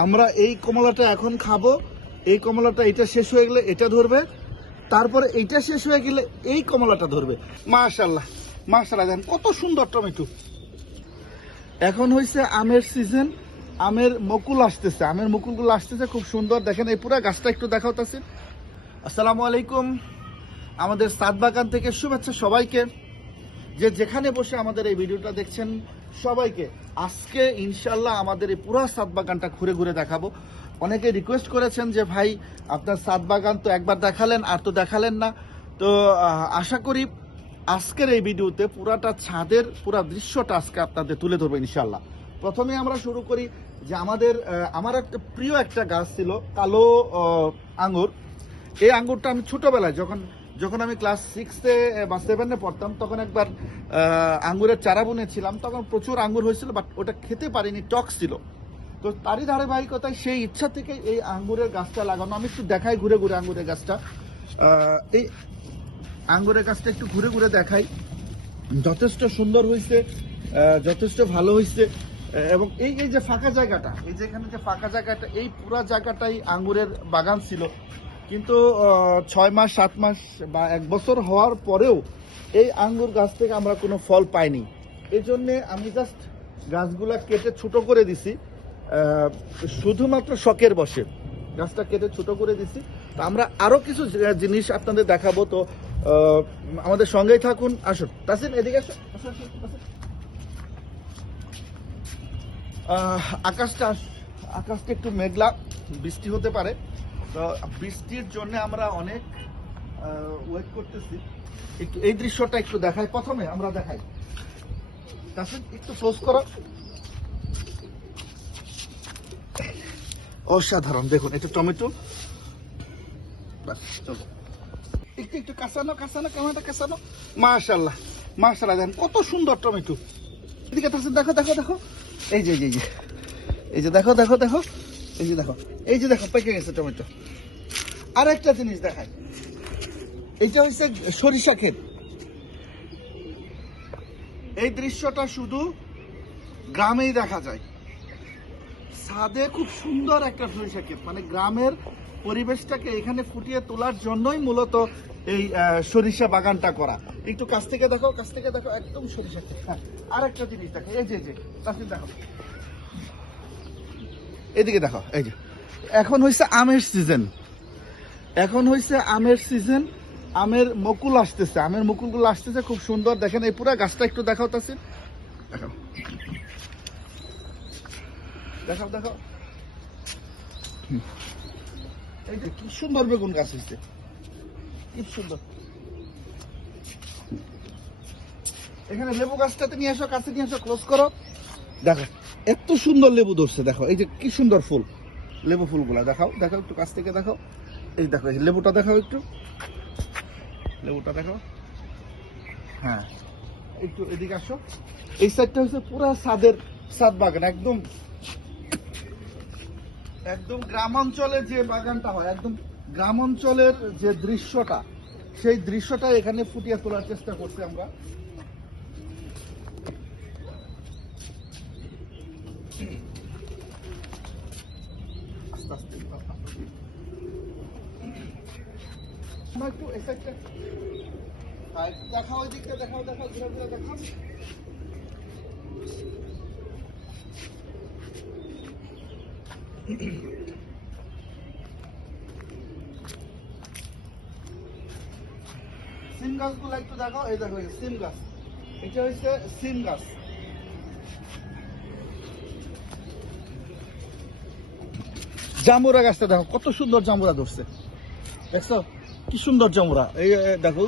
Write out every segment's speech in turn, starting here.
আমরা এই কমলাটা এখন খাবো। এই কমলাটা এটা শেষ হয়ে গেলে এটা ধরবে, তারপরে এইটা শেষ হয়ে গেলে এই কমলাটা ধরবে। মাশাআল্লাহ মাশাআল্লাহ, দেখেন কত সুন্দর টমেটো। এখন হয়েছে আমের সিজন, আমের মুকুল আসতেছে, আমের মুকুলগুলো আসতেছে খুব সুন্দর। দেখেন এই পুরো গাছটা একটু দেখাও তাসির। আসসালামু আলাইকুম, আমাদের সাদ বাগান থেকে শুভেচ্ছা সবাইকে, যে যেখানে বসে আমাদের এই ভিডিওটা দেখছেন সবাইকে। আজকে ইনশাল্লাহ আমাদের এই পুরো সাদ বাগানটা ঘুরে ঘুরে দেখাবো। অনেকে রিকোয়েস্ট করেছেন যে ভাই আপনার সাদ বাগান তো একবার দেখালেন আর তো দেখালেন না। তো আশা করি আজকের এই ভিডিওতে পুরাটা ছাদের পুরা দৃশ্যটা আজকে আপনাদের তুলে ধরবো ইনশাল্লাহ। প্রথমে আমরা শুরু করি যে আমার একটা প্রিয় একটা গাছ ছিল কালো আঙ্গুর। এই আঙ্গুরটা আমি ছোটবেলায় যখন আমি ক্লাস 6-এ বা 7-এ পড়তাম, তখন একবার আঙ্গুরের চারা বুনেছিলাম। তখন প্রচুর আঙ্গুর হয়েছিল, বাট ওটা খেতে পারিনি, টক ছিল। তো তারই ধারাবাহিকতায় সেই ইচ্ছা থেকে এই আঙ্গুরের গাছটা লাগানো। আমি একটু দেখাই ঘুরে ঘুরে আঙ্গুরের গাছটা। এই আঙ্গুরের গাছটা একটু ঘুরে ঘুরে দেখাই। যথেষ্ট সুন্দর হয়েছে, যথেষ্ট ভালো হয়েছে। এবং এই যে ফাঁকা জায়গাটা, এই যে এখানে যে ফাঁকা জায়গাটা, এই পুরো জায়গাটাই আঙ্গুরের বাগান ছিল। কিন্তু 6 মাস 7 মাস বা 1 বছর হওয়ার পরেও এই আঙ্গুর গাছ থেকে আমরা কোনো ফল পাইনি। এই জন্যে আমি জাস্ট গাছগুলা কেটে ছোট করে দিছি, শুধুমাত্র শখের বসে গাছটা কেটে ছোট করে দিছি। তো আমরা আরো কিছু জিনিস আপনাদের দেখাবো, তো আমাদের সঙ্গেই থাকুন। আসুন তাসিন, এদিকে আসুন। আকাশটা একটু মেঘলা, বৃষ্টি হতে পারে। তো বৃষ্টির জন্য আমরা অনেক ওয়েট করতেছি। একটু এই দৃশ্যটা একটু দেখাই, প্রথমে আমরা দেখাই। তাসিন একটু ক্লোজ করো। অসাধারণ, দেখুন এটা টমেটো। চলো একটু কাঁচানো ক্যামেরাটা কাঁচানো। মাশাআল্লাহ মাশাআল্লাহ, দেখেন কত সুন্দর টমেটো। এদিকে তাসিন দেখো দেখো দেখো, এই যে দেখো দেখো দেখো, এই যে দেখো পেকে গেছে টমেটো। আর একটা জিনিস দেখাই, এইটা হচ্ছে সরিষা ক্ষেত। এই দৃশ্যটা শুধু গ্রামেই দেখা যায়। ছাদে খুব সুন্দর একটা সরিষা ক্ষেত, মানে গ্রামের পরিবেশটাকে এখানে ফুটিয়ে তোলার জন্যই মূলত এই সরিষা বাগানটা করা। একটু কাছ থেকে দেখো একদম সরিষা ক্ষেত। হ্যাঁ, আর একটা জিনিস দেখো, এই যে তাসিন দেখো, এদিকে দেখো, এই যে এখন হয়েছে আমের সিজন, আমের মুকুল আসতেছে, আমের মুকুলগুলো আসতেছে খুব সুন্দর। দেখেন এই পুরো গাছটা একটু দেখাও তাসিন, দেখাও। এই যে কি সুন্দর বেগুন গাছ হয়েছে, কি সুন্দর। এখানে লেবু গাছটাতে নিয়ে আসো, কাছে নিয়ে আসো, ক্লোজ করো। দেখো এত সুন্দর লেবু ধরছে, দেখো এই যে কি সুন্দর ফুল, লেবু ফুলগুলা দেখাও একটু কাছ থেকে দেখাও। এই দেখো এই লেবুটা দেখাও, একটু লেবুটা দেখাও। হ্যাঁ, একটু এদিকে আসো। এই সাইডটা হচ্ছে পুরো ছাদ বাগান, একদম গ্রামাঞ্চলে যে বাগানটা হয়, একদম গ্রামাঞ্চলের যে দৃশ্যটা, সেই দৃশ্যটা এখানে ফুটিয়ে তোলার চেষ্টা করছি আমরা। একটু এই সাইডটা দেখাও, ওই দিকটা দেখাও, ঘুরে ঘুরে দেখাও। সিম গাছগুলো একটু দেখাও। এই দেখো সিম গাছ, এটা হচ্ছে সিম গাছ। জামুরা গাছটা দেখো কত সুন্দর জামুরা ধরছে, দেখছো কি সুন্দর জামুরা। এই দেখো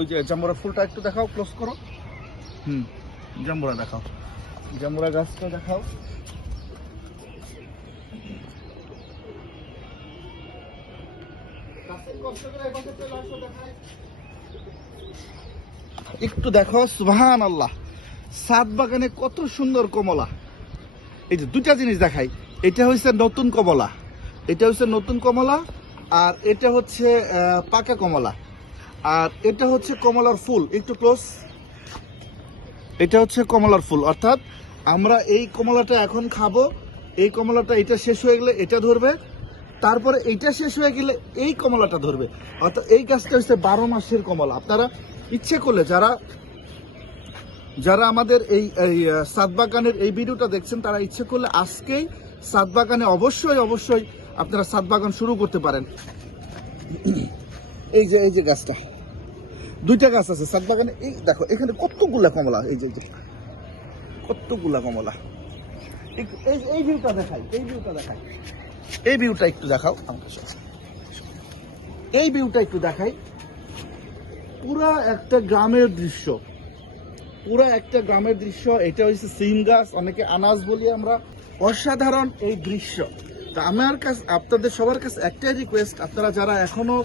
ওই যে জামুরা ফুলটা একটু দেখাও, ক্লোজ করো। জামুরা দেখাও, জামুরা গাছটা দেখাও। একটু দেখো, সুবহানাল্লাহ, ছাদ বাগানে কত সুন্দর কমলা। এই যে দুটা জিনিস দেখাই, এটা হচ্ছে নতুন কমলা, আর এটা হচ্ছে পাকা কমলা, আর এটা হচ্ছে কমলার ফুল। একটু ক্লোজ, এটা হচ্ছে কমলার ফুল। অর্থাৎ আমরা এই কমলাটা এখন খাবো, এই কমলাটা এটা শেষ হয়ে গেলে এটা ধরবে, তারপরে এইটা শেষ হয়ে গেলে এই কমলাটা ধরবে। অর্থাৎ এই গাছটা হচ্ছে 12 মাসের কমলা। আপনারা ইচ্ছে করলে যারা আমাদের এই ছাদ বাগানের এই ভিডিওটা দেখছেন, তারা ইচ্ছে করলে আজকেই ছাদ বাগানে অবশ্যই আপনারা ছাদ বাগান শুরু করতে পারেন। এই যে গাছটা, দুইটা গাছ আছে ছাদ বাগানে। এই দেখো এখানে কতগুলা কমলা, এই যে কতগুলা কমলা। এই ভিউটা দেখাই, এই ভিউটা একটু দেখাও আমার সাথে। এই ভিউটা একটু দেখাই, পুরা একটা গ্রামের দৃশ্য, এটা হচ্ছে সিম গাছ, অনেকে আনাজ বলি আমরা। অসাধারণ এই দৃশ্য। তা আমার কাছে আপনাদের সবার কাছে একটাই রিকোয়েস্ট, আপনারা যারা এখনো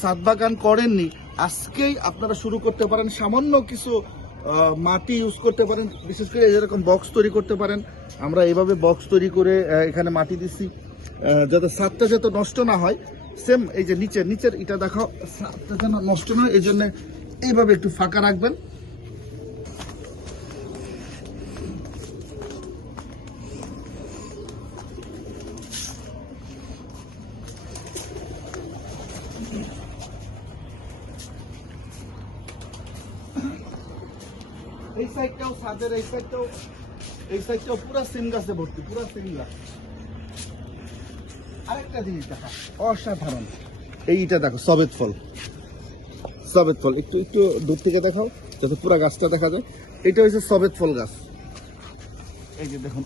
ছাদ বাগান করেননি, আজকেই আপনারা শুরু করতে পারেন। সামান্য কিছু মাটি ইউজ করতে পারেন, বিশেষ করে এরকম বক্স তৈরি করতে পারেন। আমরা এইভাবে বক্স তৈরি করে এখানে মাটি দিচ্ছি, যাতে ছাদটা যাতে নষ্ট না হয়। সেম এই যে নিচের এটা দেখাও, ছাদটা যেন নষ্ট না হয়, এই জন্য এইভাবে একটু ফাঁকা রাখবেন। এই সাইডটাও ছাদের এই সাইডটাও পুরো সিম গাছে ভর্তি, পুরো সিম গাছ। আরেকটা জিনিস দেখা অসাধারণ, এইটা দেখো সবেদ ফল, একটু দূর থেকে দেখাও যাতে পুরো গাছটা দেখা যায়। এটা হচ্ছে সবেদ ফল গাছ। এই যে দেখুন,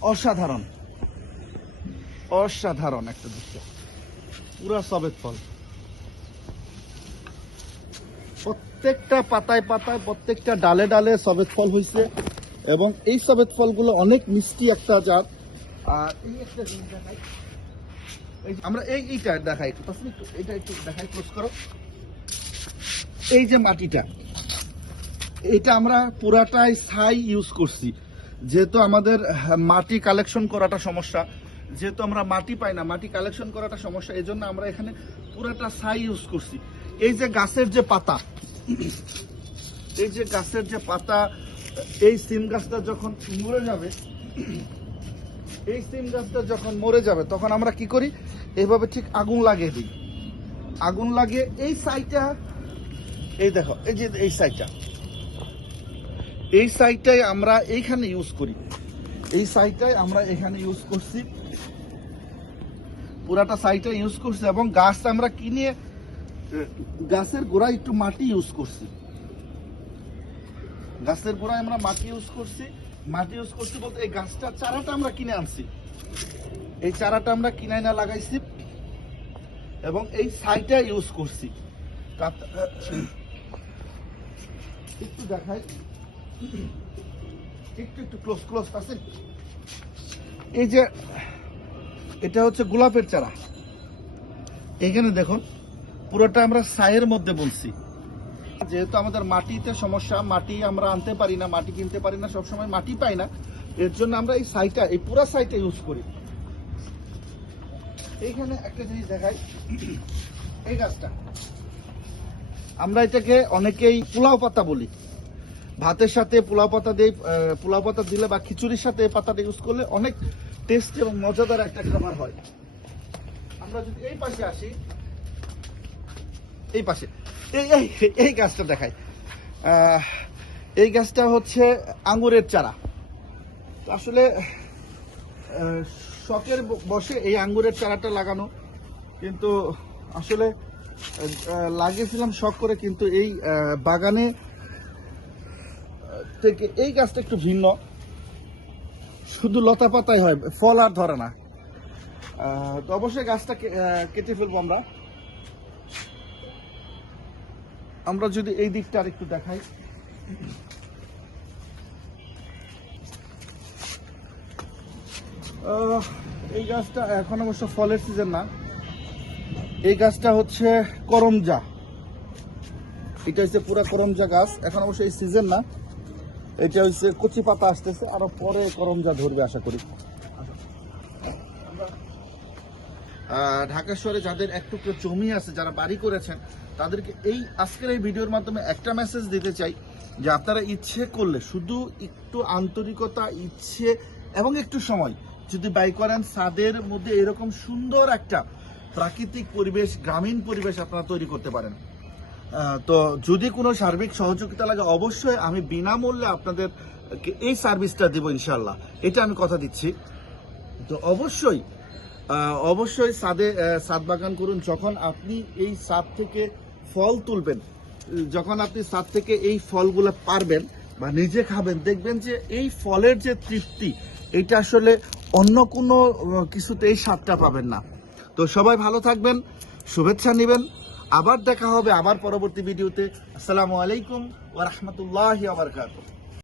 অসাধারণ একটা দৃশ্য, পুরা সবেদ ফল। প্রত্যেকটা পাতায় প্রত্যেকটা ডালে সবেদ ফল হয়েছে, এবং এই সবেদ ফলগুলো অনেক মিষ্টি একটা জাত। আর এই একটা জিনিস দেখাই, আমরা এইটা দেখাই একটু, এটা একটু দেখাই, ক্লোজ করো। এই যে মাটিটা, এটা আমরা পুরাটাই ছাই ইউজ করছি, যেহেতু আমাদের মাটি কালেকশন করাটা সমস্যা, যেহেতু আমরা মাটি পাই না, মাটি কালেকশন করাটা সমস্যা, এই জন্য আমরা এখানে পুরাটা ছাই ইউজ করছি। এই যে গাছের যে পাতা, এই সিম গাছটা যখন মরে যাবে, তখন আমরা কি করি, এইভাবে ঠিক আগুন লাগিয়ে দিই। আগুন লাগিয়ে এই সাইডটা, এই দেখো এই যে এই সাইডটাই আমরা এইখানে ইউজ করি, ইউজ করছি, পুরাটা সাইডটা ইউজ করছি। এবং গাছ আমরা কিনে গাছের গোড়ায় একটু মাটি ইউজ করছি, মাটি ইউজ করছি বলতে এই গাছটার চারাটা আমরা কিনে আনছি, এই চারাটা আমরা কিনে না লাগাইছি, এবং এই সাইডটা ইউজ করছি। একটু দেখাই, একটু ক্লোজ আছে। এই যে এটা হচ্ছে গোলাপের চারা, এখানে দেখুন পুরোটা আমরা ছাইয়ের মধ্যে বলছি। যেহেতু আমাদের মাটিতে সমস্যা, মাটি আমরা আনতে পারি না, মাটি কিনতে পারি না, সবসময় মাটি পাই না, এর জন্য আমরা এই পুরো সাইডটা ইউজ করি। এইখানে একটা জিনিস দেখাই, এই গাছটা আমরা এটাকে অনেকেই পোলাও পাতা বলি, ভাতের সাথে পোলাও পাতা দিলে বা খিচুড়ির সাথে এই পাতাটা ইউজ করলে অনেক টেস্ট এবং মজাদার একটা খাবার হয়। আমরা যদি এই পাশে আসি, এই গাছটা দেখাই, এই গাছটা হচ্ছে আঙ্গুরের চারা। আসলে শখের বসে এই আঙ্গুরের চারাটা লাগানো, কিন্তু আসলে লাগিয়েছিলাম শখ করে, কিন্তু এই বাগানে থেকে এই গাছটা একটু ভিন্ন, শুধু লতা পাতাই হয়, ফল আর ধরে না। তো অবশ্যই গাছটা কেটে ফেলবো আমরা যদি এই দিকটা আর একটু দেখাই, এই গাছটা এখন অবশ্য ফলের সিজন না, এই গাছটা হচ্ছে করমজা, এটা হচ্ছে পুরা করমজা গাছ, এখন অবশ্য এই সিজন না, এটা হচ্ছে কচি পাতা আসতেছে, আরো পরে করমজা ধরবে আশা করি। ঢাকা শহরে যাদের একটু জমি আছে, যারা বাড়ি করেছেন, তাদেরকে আজকের এই ভিডিওর মাধ্যমে একটা মেসেজ দিতে চাই যে আপনারা ইচ্ছে করলে, শুধু একটু আন্তরিকতা, ইচ্ছে এবং একটু সময়, যদি বাই করেন, ছাদের মধ্যে এরকম সুন্দর একটা প্রাকৃতিক পরিবেশ, গ্রামীণ পরিবেশ আপনারা তৈরি করতে পারেন। তো যদি কোনো সার্বিক সহযোগিতা লাগে অবশ্যই আমি বিনামূল্যে আপনাদের এই সার্ভিসটা দেব ইনশাল্লাহ, এটা আমি কথা দিচ্ছি। তো অবশ্যই ছাদ বাগান করুন। যখন আপনি এই ছাদ থেকে ফল তুলবেন, যখন আপনি ছাদ থেকে এই ফলগুলো পারবেন বা নিজে খাবেন, দেখবেন যে এই ফলের যে তৃপ্তি, এটা আসলে অন্য কোনো কিছুতে এই স্বাদটা পাবেন না। তো সবাই ভালো থাকবেন, শুভেচ্ছা নেবেন। আবার দেখা হবে আবার পরবর্তী ভিডিওতে। আসসালামু আলাইকুম ওয়া রাহমাতুল্লাহি ওয়া বারাকাতুহু।